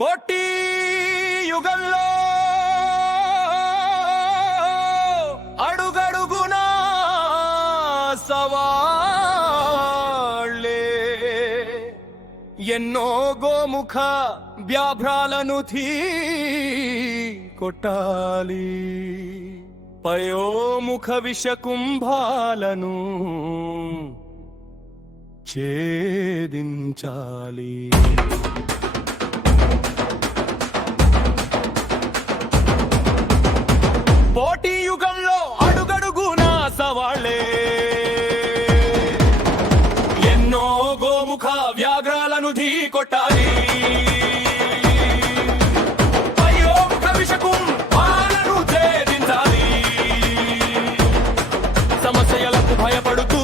పోటీ యుగంలో అడుగడుగునా సవాళ్ళే ఎన్నో గోముఖ వ్యాభ్రాలను కొట్టాలి పయోముఖ విషకుంభాలను ఛేదించాలి. పోటీ యుగంలో అడుగడుగునా సవాళ్ళే ఎన్నో గోముఖ వ్యాఘ్రాలను కొట్టాలి పయోముఖ విషకుంభాలను ఛేదించాలి. సమస్యలకు భయపడుతూ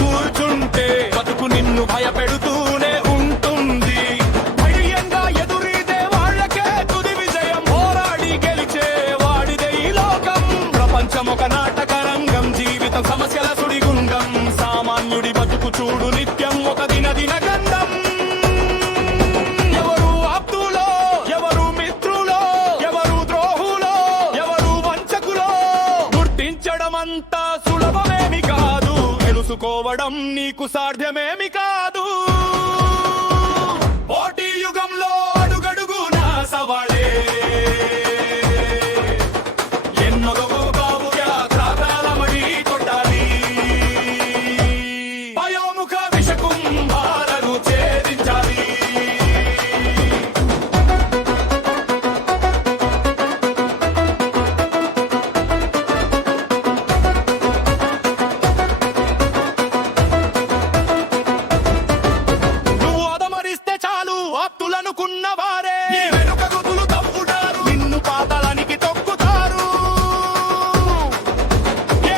కూర్చుంటే బతుకు నిన్ను భయపెడుతూనే ఉంటుంది. ధైర్యంగా ఎదురీదే వాళ్ళకే తుది విజయం. పోరాడి గెలిచే వాడిదే ఈ లోకం. ప్రపంచం ఒక నాటక రంగం, జీవితం సమస్యల సుడిగుండం. సామాన్యుడి బతుకు చూడు నిత్యం ఒక దిన గంధం. ఎవరు ఆప్తులో, ఎవరు మిత్రులో, ఎవరు ద్రోహులో, ఎవరు వంచకులో గుర్తించడం అంతా సులభమేమి కాదు. తెలుసుకోవడం నీకు సాధ్యమేమి కాదు. పోటీ యుగంలో అడుగడుగునా సవాళ్ళే ఎన్నో బాబు వ్యాఘ్రాలమడి కొట్టాలి పయోముఖ విషకుంభాలను ఛేదించాలి. నువ్వు అదమరిస్తే చాలు ఆప్తులనుకున్న వారే నీ వెనుక గుబులు తప్పుతారు, నిన్ను పాతాళానికి తొక్కుతారు.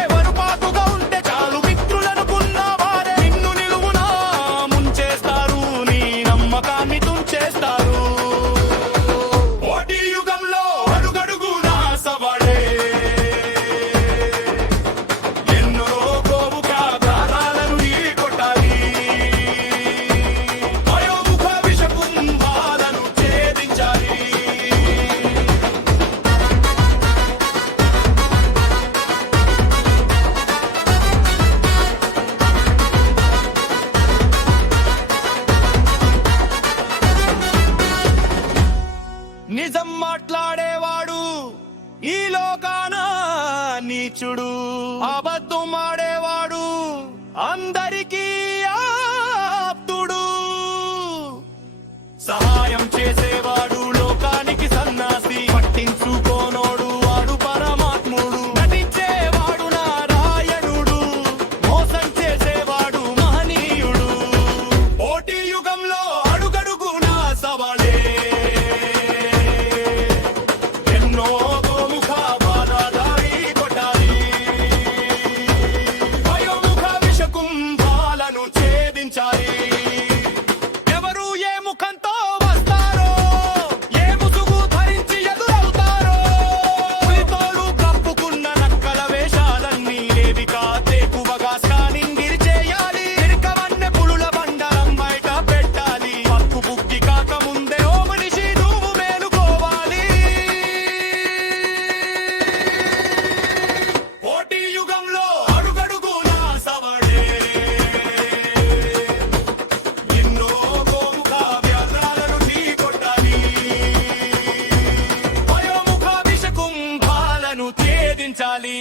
ఎవరు పాతుగా ఉంటే చాలు మిత్రులనుకున్న వారే నిన్ను నిలువునా ముంచేస్తారు, నీ నమ్మకాన్ని తుంచేస్తారు. పోటీ యుగంలో అడుగడుగునా సవాళ్ళే ఎన్నో గోముఖ వ్యాఘ్రాలను కొట్టాలి పయోముఖ విషకుంభాలను ఛేదించాలి. నిజం మాట్లాడేవాడు ఈ లోకాన నీచుడు, అబద్ధం ఆడేవాడు అందరికీ ఆప్తుడు. సహాయం చేసేవాడు లోకానికి సన్నాసి, పట్టించుకోనోడు వాడు పరమాత్ముడు. నటించేవాడు నారాయణుడు, మోసం చేసేవాడు మహనీయుడు. పోటీ యుగంలో అడుగడుగునా సవాళ్ళే ఎన్నో గోముఖ బాణాదారి కొట్టాలి పయోముఖ విషకుంభాలను ఛేదించాలి. ఎవరు ఏ ముఖంతో వస్తారో, ఏ ముసుగు ధరించి ఎదురవుతారో, పులితోలు కప్పుకున్న నక్కల వేషాలన్నీ లేవిగా తేకువగా స్కానింగ్ చేయాలి. ఇరుకవన్నె పులుల బండరం బయట పెట్టాలి. పక్కు బుక్కి కాకముందే ఓ మనిషి నువ్వు మేలుకోవాలి. పోటీ యుగంలో అడుగడుగునా సవాళ్ళే ఎన్నో గోముఖ వ్యాఘ్రాలను కొట్టాలి పయోముఖ విషకుంభాలను ఛేదించాలి.